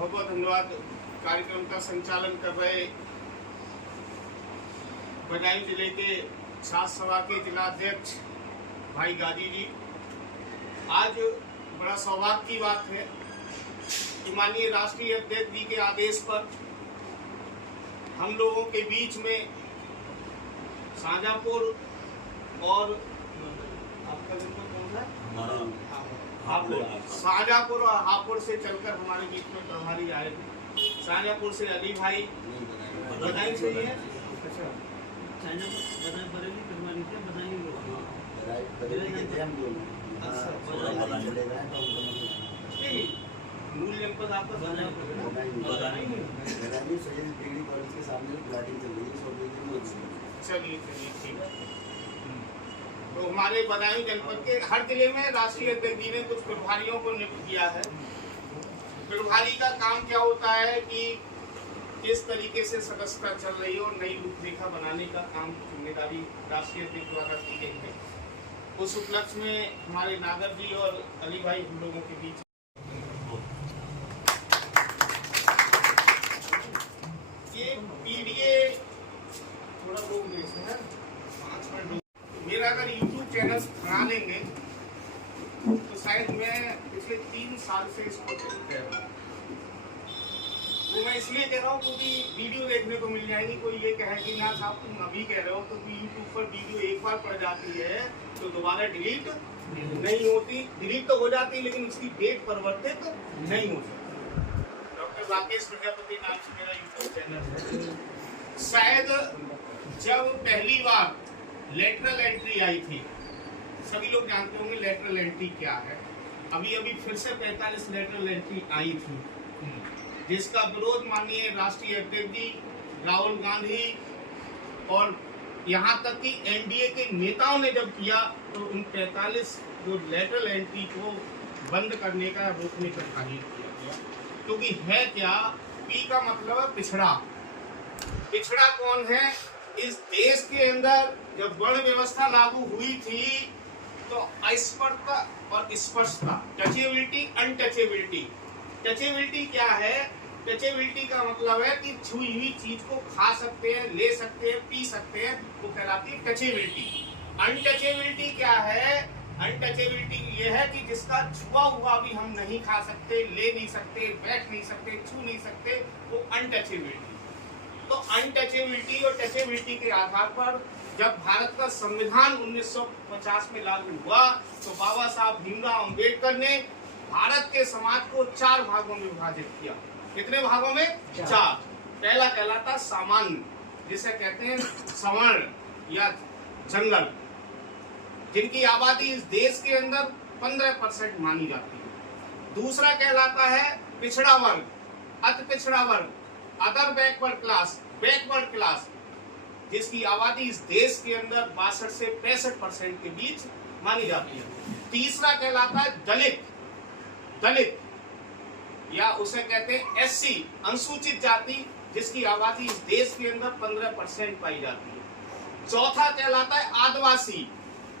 बहुत बहुत धन्यवाद। कार्यक्रम का संचालन कर रहे बदायूं जिले के छात्र सभा के जिला अध्यक्ष भाई गाजी जी, आज बड़ा सौभाग्य की बात है कि माननीय राष्ट्रीय अध्यक्ष जी के आदेश पर हम लोगों के बीच में शाहजहाँपुर और आपका कौन सा शाहजहाँपुर और हापुड़ से चलकर हमारे बीच में प्रभारी आए थे। शाहजहाँपुर से अली भाई बदायूं से ही है। मूल जनपद आपका चलिए ठीक है। तो हमारे बदायूं जनपद के हर जिले में राष्ट्रीय अध्यक्ष जी ने कुछ प्रभारियों को नियुक्त किया है। प्रभारी का काम क्या होता है कि किस तरीके से सदस्यता चल रही है और नई रूपरेखा बनाने का काम जिम्मेदारी राष्ट्रीय अध्यक्ष द्वारा की गई है। उस उपलक्ष्य में हमारे नागर जी और अली भाई हम लोगों के बीच ये पीडीए थोड़ा लोग है 5 मिनट मेरा अगर YouTube चैनल बना लेंगे तो शायद मैं पिछले 3 साल से इसको कह रहा हूँ। तो मैं इसलिए कह रहा हूँ क्योंकि वीडियो देखने को मिल जाएगी। कोई ये कहे कि ना साहब तुम अभी कह रहे हो तो YouTube पर वीडियो एक बार पड़ जाती है तो दोबारा डिलीट नहीं होती। डिलीट तो हो जाती है लेकिन उसकी डेट परिवर्तित तो नहीं हो सकती। डॉक्टर राकेश प्रजापति नाम से मेरा YouTube चैनल है। शायद जब पहली बार लेटरल एंट्री आई थी, सभी लोग जानते होंगे लेटरल एंट्री क्या है। अभी फिर से 45 लेटरल एंट्री आई थी जिसका विरोध माननीय राष्ट्रीय अध्यक्ष जी राहुल गांधी और यहाँ तक कि एनडीए के नेताओं ने जब किया तो उन 45 जो लेटरल एंट्री को बंद करने का रोकने का कार्य किया गया। क्योंकि है क्या, पी का मतलब है पिछड़ा। पिछड़ा कौन है? इस देश के अंदर जब वर्ण व्यवस्था लागू हुई थी तो अस्पृश्यता और स्पर्शता, टचेबिलिटी अनटचेबिलिटी। टचेबिलिटी क्या है? टचेबिलिटी का मतलब है कि छुई हुई चीज को खा सकते हैं, ले सकते हैं, पी सकते हैं, वो कहलाती है टचेबिलिटी। अनटचेबिलिटी क्या है? अनटचेबिलिटी ये है कि जिसका छुआ हुआ भी हम नहीं खा सकते, ले नहीं सकते, बैठ नहीं सकते, छू नहीं सकते, वो अनटचेबिलिटी। तो अनटचेबिलिटी और टचेबिलिटी के आधार पर जब भारत का संविधान 1950 में लागू हुआ तो बाबा साहब भीमराव अंबेडकर ने भारत के समाज को 4 भागों में विभाजित किया। कितने भागों में? 4। पहला कहलाता सामान्य, जिसे कहते हैं सवर्ण या जनरल, जिनकी आबादी इस देश के अंदर 15% मानी जाती है। दूसरा कहलाता है पिछड़ा वर्ग, अति पिछड़ा वर्ग, अदर बैकवर्ड क्लास, जिसकी आबादी इस देश के अंदर 62 से 65% के बीच मानी जाती है। तीसरा कहलाता है दलित या उसे कहते हैं एससी, अनुसूचित जाति, जिसकी आबादी इस देश के अंदर 15% पाई जाती है। चौथा कहलाता है आदिवासी,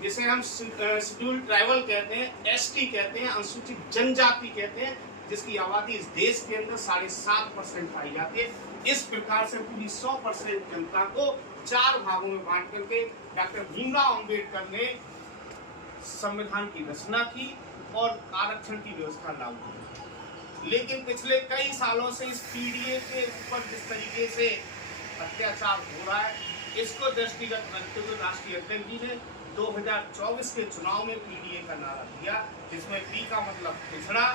जिसे हम शेड्यूल्ड ट्राइबल कहते हैं, एसटी कहते हैं, अनुसूचित जनजाति कहते हैं, जिसकी आबादी इस देश के अंदर 7.5% पाई जाती है। इस प्रकार से पूरी 100% जनता को 4 भागों में बांट करके डॉक्टर भीमराव अंबेडकर ने संविधान की रचना की और आरक्षण की व्यवस्था लागू की। लेकिन पिछले कई सालों से इस पीडीए के ऊपर जिस तरीके से अत्याचार हो रहा है, इसको दृष्टिगत रखते हुए राष्ट्रीय अध्यक्ष जी ने 2024 के चुनाव में पीडीए का नारा दिया, जिसमें पी का मतलब पिछड़ा,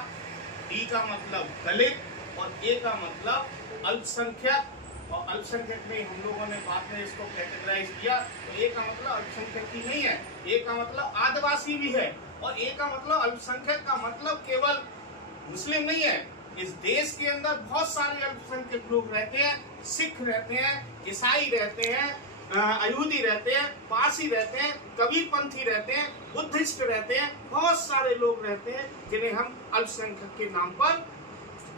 डी का मतलब दलित और ए का मतलब अल्पसंख्यक। और अल्पसंख्यक में हम लोगों ने बाद में इसको कैटेगराइज किया तो ए का मतलब अल्पसंख्यक ही नहीं है, ए का मतलब आदिवासी भी है और ए का मतलब अल्पसंख्यक का मतलब केवल मुस्लिम नहीं है। इस देश के अंदर बहुत सारे अल्पसंख्यक लोग रहते हैं, सिख रहते हैं, ईसाई रहते हैं, अयूदी रहते हैं, पारसी रहते हैं, कबीरपंथी रहते हैं, बुद्धिस्ट रहते हैं, बहुत सारे लोग रहते हैं जिन्हें हम अल्पसंख्यक के नाम पर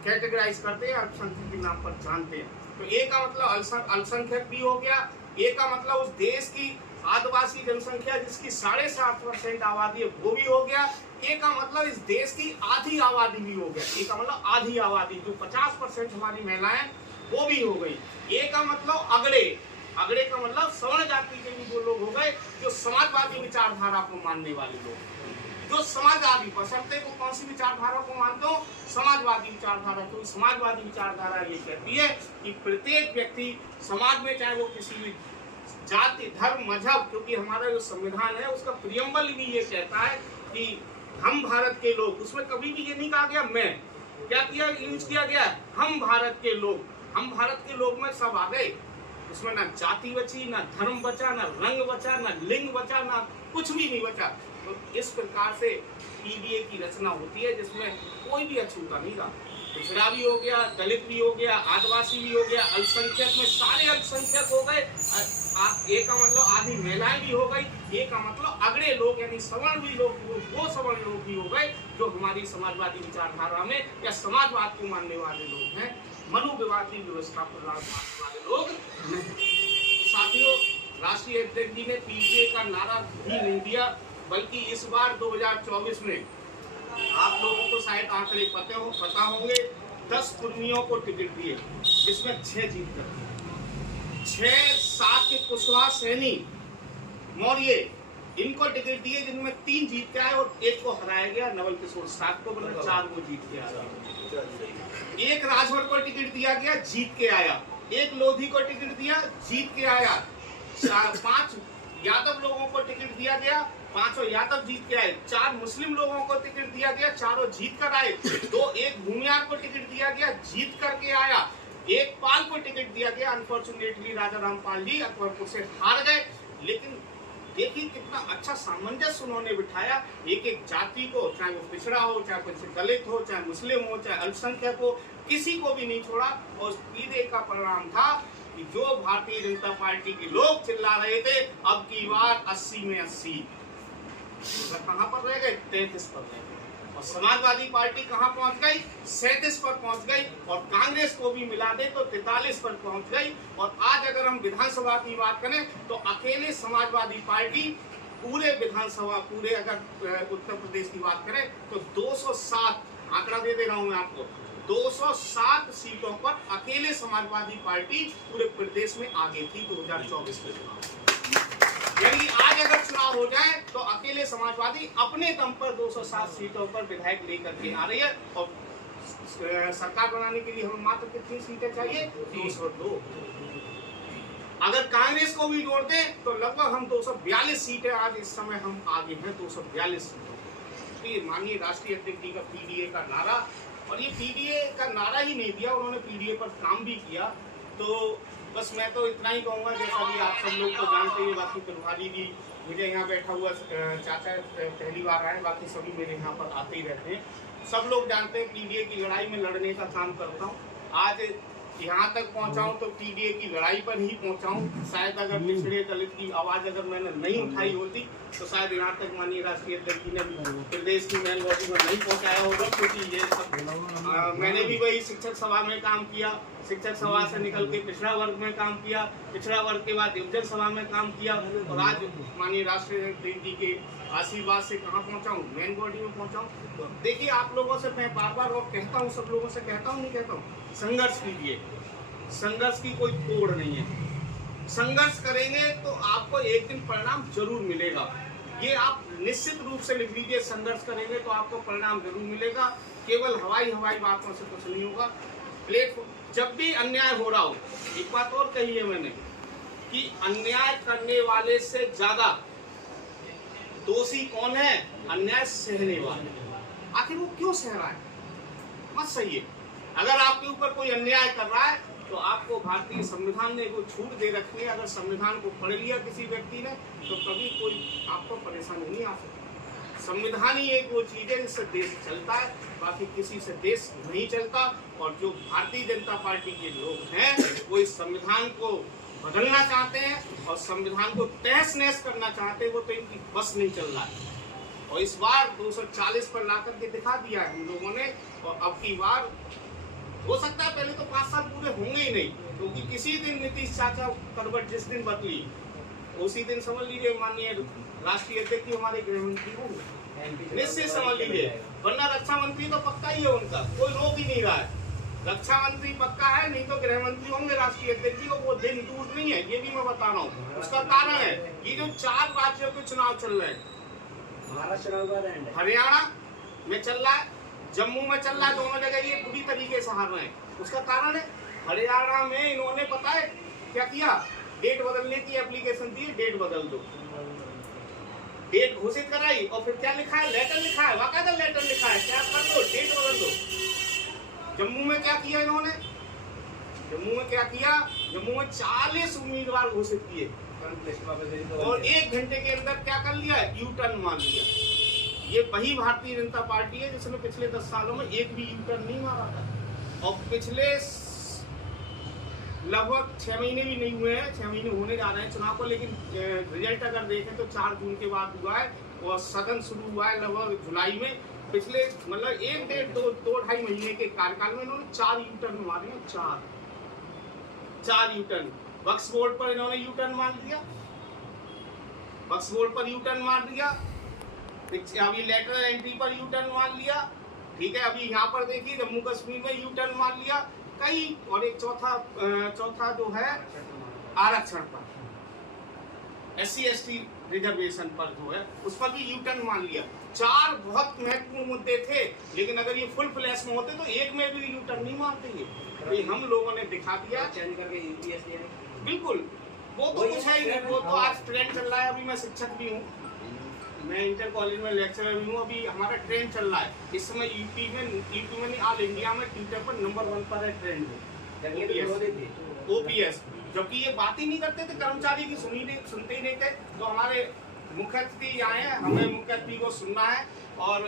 कैटेगराइज करते हैं, अल्पसंख्यक के नाम पर जानते हैं। तो ए का मतलब अल्पसंख्यक भी हो गया, ए का मतलब उस देश की आदिवासी जनसंख्या जिसकी 7.5% आबादी है वो भी हो गया, ए का मतलब इस देश की आधी आबादी भी हो गया। ए का मतलब आधी आबादी, जो 50% हमारी महिलाएं वो भी हो गई। ए का मतलब अगड़े, अगड़े का मतलब सवर्ण जाति के भी वो लोग हो गए जो समाजवादी विचारधारा को मानने वाले लोग, जो समाजवादी बसंते को कौन सी विचारधारा को मानते हो, समाजवादी विचारधारा। तो समाजवादी विचारधारा ये कहती है कि प्रत्येक व्यक्ति समाज में, चाहे वो किसी भी जाति, धर्म, मजहब, क्योंकि हमारा जो संविधान है उसका प्रियम्बल भी ये कहता है कि हम भारत के लोग, उसमें कभी भी ये नहीं कहा गया मैं, क्या किया यूज किया गया, हम भारत के लोग। हम भारत के लोग में सब आ गए, उसमें ना जाति बची, ना धर्म बचा, ना रंग बचा, ना लिंग बचा, ना कुछ भी नहीं बचा। तो इस प्रकार से पीडीए की रचना होती है जिसमें कोई भी अछूता नहीं रहा। पिछड़ा भी हो गया, दलित भी हो गया, आदिवासी भी हो गया, अल्पसंख्यक में सारे अल्पसंख्यक हो गए। ए का मतलब आधी महिलाएं भी हो गई। ए का मतलब अगड़े लोग यानी सवर्ण भी लोग, वो सवर्ण लोग भी हो गए जो हमारी समाजवादी विचारधारा में या समाजवाद को मानने वाले लोग हैं, मनुवादी व्यवस्था को मानने वाले लोग नहीं। साथियों, राष्ट्रीय अध्यक्ष जी ने पीडीए का नारा भी नहीं दिया, बल्कि इस बार 2024 में आप लोगों को शायद आंकड़े पता होंगे, 10 कुर्मियों को टिकट दिए, जिसमें 6 जीत कर 6-7 के कुशवाहा सैनी मौर्य, इनको टिकट दिए जिनमें 3 जीत के आए और 1 को हराया गया, नवल किशोर 7 को बना, 4 को जीत के आया। 1 राजभर को टिकट दिया गया, जीत के आया। 1 लोधी को टिकट दिया, जीत के आया। 5 यादव लोगों को टिकट दिया गया, 5 यादव जीत के आए। 4 मुस्लिम लोगों को टिकट दिया गया, 4 जीत कर आए। 1 भूमियार को टिकट दिया गया, जीत करके आया। 1 पाल को टिकट दिया गया, अनफॉर्चुनेटली राजा रामपाल जी अकबरपुर से हार गए। लेकिन देखिए कितना अच्छा सामंजस्य उन्होंने बिठाया, एक जाति को, चाहे वो पिछड़ा हो, चाहे कोई दलित हो, चाहे मुस्लिम हो, चाहे अल्पसंख्यक हो, किसी को भी नहीं छोड़ा। और पीडीए का परिणाम था कि जो भारतीय जनता पार्टी के लोग चिल्ला रहे थे अब की बार 80 में 80, तो कहां पर रह गए, 33 पर रह गए। और समाजवादी पार्टी कहां पहुंच गई, 37 पर पहुंच गई। और कांग्रेस को भी मिला दे तो 43 पर पहुंच गई। और आज अगर हम विधानसभा की बात करें तो अकेले समाजवादी पार्टी पूरे विधानसभा, पूरे अगर उत्तर प्रदेश की बात करें तो 207, आंकड़ा दे रहा हूं मैं आपको, 207 सीटों पर अकेले समाजवादी पार्टी पूरे प्रदेश में आगे थी 2024 के चुनाव। यानी आज अगर चुनाव हो जाए तो अकेले समाजवादी अपने दम पर 207 सीटों पर विधायक लेकर के आ रही है। और सरकार बनाने के लिए हमें मात्र कितनी सीटें चाहिए, 202। अगर कांग्रेस को भी जोड़ दें तो लगभग हम 242 सीटें आज इस समय हम आगे हैं, 242 सीटों। तो ये माननीय राष्ट्रीय अध्यक्ष जी का पीडीए का नारा, और ये पीडीए का नारा ही नहीं दिया, उन्होंने पीडीए पर काम भी किया। तो बस मैं तो इतना ही कहूँगा, जैसा भी आप सब लोग तो जानते हैं, बाकी प्रभारी भी, मुझे यहाँ बैठा हुआ चाचा पहली बार आए, बाकी सभी मेरे यहाँ पर आते ही रहते हैं। सब लोग जानते हैं पीडीए की लड़ाई में लड़ने का काम करता हूँ। आज यहाँ तक पहुँचाऊँ तो पीडीए की लड़ाई पर ही पहुँचाऊँ। शायद अगर पिछड़े दलित की आवाज़ अगर मैंने नहीं उठाई होती तो शायद यहाँ तक माननीय राष्ट्रीय अध्यक्ष जी ने प्रदेश की मेन बॉडी में नहीं पहुँचाया होगा, क्योंकि ये सब मैंने भी वही शिक्षक सभा में काम किया, शिक्षक सभा से निकल के पिछड़ा वर्ग में काम किया, पिछड़ा वर्ग के बाद युवजन सभा में काम किया, और आज माननीय राष्ट्रीय अध्यक्ष जी के आशीर्वाद से कहाँ पहुँचाऊँ, मेन बॉडी में पहुँचाऊँ। तो देखिए, आप लोगों से मैं बार बार और कहता हूँ, सब लोगों से कहता हूँ, नहीं कहता हूँ, संघर्ष कीजिए। संघर्ष की कोई तोड़ नहीं है। संघर्ष करेंगे तो आपको एक दिन परिणाम जरूर मिलेगा। ये आप निश्चित रूप से लिख लीजिए, संघर्ष करेंगे तो आपको परिणाम जरूर मिलेगा। केवल हवाई बातों से कुछ नहीं होगा। प्लेटफॉर्म जब भी अन्याय हो रहा हो, एक बात और कही है मैंने कि अन्याय करने वाले से ज्यादा दोषी कौन है, अन्याय सहने वाले। आखिर वो क्यों सह रहा है, मत सहिए। अगर आपके ऊपर कोई अन्याय कर रहा है तो आपको भारतीय संविधान ने वो छूट दे रखी है। अगर संविधान को पढ़ लिया किसी व्यक्ति ने तो कभी कोई आपको परेशानी नहीं आ सकती। संविधान ही एक वो चीज है जिससे देश चलता है, बाकी किसी से देश नहीं चलता। और जो भारतीय जनता पार्टी के लोग हैं वो इस संविधान को बदलना चाहते हैं और संविधान को तहस नहस करना चाहते हैं, वो तो इनकी बस नहीं चल रहा है। और इस बार 240 पर ला करके दिखा दिया है हम लोगों ने। और अब की बार हो सकता है पहले तो 5 साल पूरे होंगे ही नहीं, क्योंकि किसी दिन नीतीश चाचा करवट जिस दिन बदली उसी दिन समझ लीजिए माननीय राष्ट्रीय अध्यक्ष हमारे गृह मंत्री होंगे। निश्चित समझ लीजिए, वरना रक्षा मंत्री तो पक्का ही है उनका, कोई रोक ही नहीं रहा है। रक्षा मंत्री पक्का है, नहीं तो गृह मंत्री होंगे राष्ट्रीय अध्यक्ष जी, वो दिन दूर नहीं है, ये भी मैं बता रहा हूँ। उसका कारण है ये जो 4 राज्यों के चुनाव चल रहे हैं, हरियाणा में चल रहा है, जम्मू में चल रहा है, दोनों जगह ये पूरी तरीके से हार रहे हैं। उसका कारण है हरियाणा में इन्होंने पता है क्या किया, डेट बदलने की एप्लीकेशन दी, डेट बदल दो, डेट घोषित कराई और फिर क्या लिखा है, लेटर लिखा है, बाकायदा लेटर लिखा है, क्या कर दो, डेट बदल दो। जम्मू में क्या किया इन्होंने, जम्मू में क्या किया, जम्मू में 40 उम्मीदवार घोषित किए और 1 घंटे के अंदर क्या कर लिया, यू टर्न मान लिया। ये वही भारतीय जनता पार्टी है जिसने पिछले 10 सालों में एक भी यू टर्न नहीं मारा था, और पिछले लगभग 6 महीने भी नहीं हुए हैं, 6 महीने होने जा रहे हैं चुनाव को, लेकिन रिजल्ट अगर देखें तो 4 जून के बाद हुआ है और सदन शुरू हुआ है लगभग जुलाई में। पिछले मतलब 1 डेढ़ 2-2.5 महीने के कार्यकाल में इन्होंने 4 यू टर्न मारे हैं, 4 यू टर्न। वक्फ बोर्ड पर इन्होंने यू टर्न मार दिया, वक्फ बोर्ड पर यू टर्न मार दिया, अभी लेटर एंट्री पर यू टर्न मार लिया, ठीक है। अभी यहाँ पर देखिए जम्मू कश्मीर में यू टर्न मार लिया कई, और एक चौथा जो है आरक्षण पर, SC ST रिजर्वेशन पर जो है उस पर भी यू टर्न मान लिया। 4 बहुत महत्वपूर्ण मुद्दे थे, लेकिन अगर ये फुल फ्लैश में होते तो एक में भी यू टर्न नहीं मारते ये, तो हम लोगों ने दिखा दिया चेंज करके यूपीएससी। बिल्कुल, वो तो कुछ है ही नहीं, वो तो आज ट्रेंड चल रहा है। अभी मैं शिक्षक भी हूँ, मैं इंटर कॉलेज में लेक्चरर भी हूँ, अभी हमारा ट्रेंड चल रहा है इस समय यूपी में नहीं, ऑल इंडिया में टीचर पर नंबर 1 पर है ट्रेंड में OPS। जबकि ये बात ही नहीं करते थे, कर्मचारी की सुनते ही नहीं थे। तो हमारे मुख्य अतिथि आए हैं, हमें मुख्य अतिथि को सुनना है। और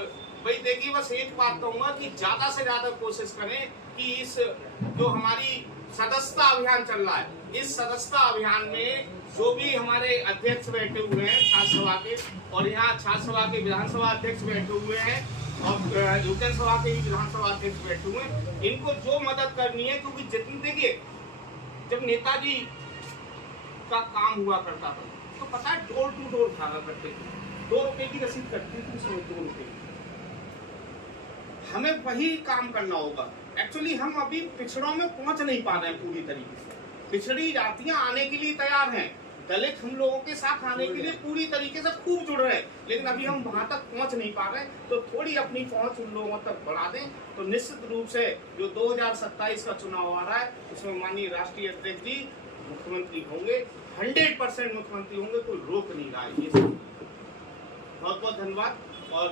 भाई देखिए, बस एक बात कहूँगा कि ज्यादा से ज्यादा कोशिश करें कि इस जो हमारी सदस्यता अभियान चल रहा है, इस सदस्यता अभियान में जो भी हमारे अध्यक्ष बैठे हुए हैं छात्र सभा के, और यहाँ छात्र सभा के विधानसभा अध्यक्ष बैठे हुए हैं और युवजन सभा के भी विधानसभा अध्यक्ष बैठे हुए हैं, इनको जो मदद करनी है, क्योंकि जितनी देखिए जब नेताजी का काम हुआ करता था तो पता है डोर टू डोर भागा करते थे, 2 रुपए की रसीद कटती थी, 2 रुपए। हमें वही काम करना होगा। एक्चुअली हम अभी पिछड़ों में पहुंच नहीं पा रहे हैं पूरी तरीके से। पिछड़ी जातियां आने के लिए तैयार हैं, दलित हम लोगों के साथ आने के लिए पूरी तरीके से खूब जुड़ रहे हैं, लेकिन अभी हम वहां तक पहुंच नहीं पा रहे। तो थोड़ी अपनी पहुंच उन लोगों तक बढ़ा दें तो निश्चित रूप से जो 2027 का चुनाव आ रहा है उसमें माननीय राष्ट्रीय अध्यक्ष जी मुख्यमंत्री होंगे, 100% मुख्यमंत्री होंगे, कोई रोक नहीं रहा है। ये बहुत बहुत धन्यवाद। और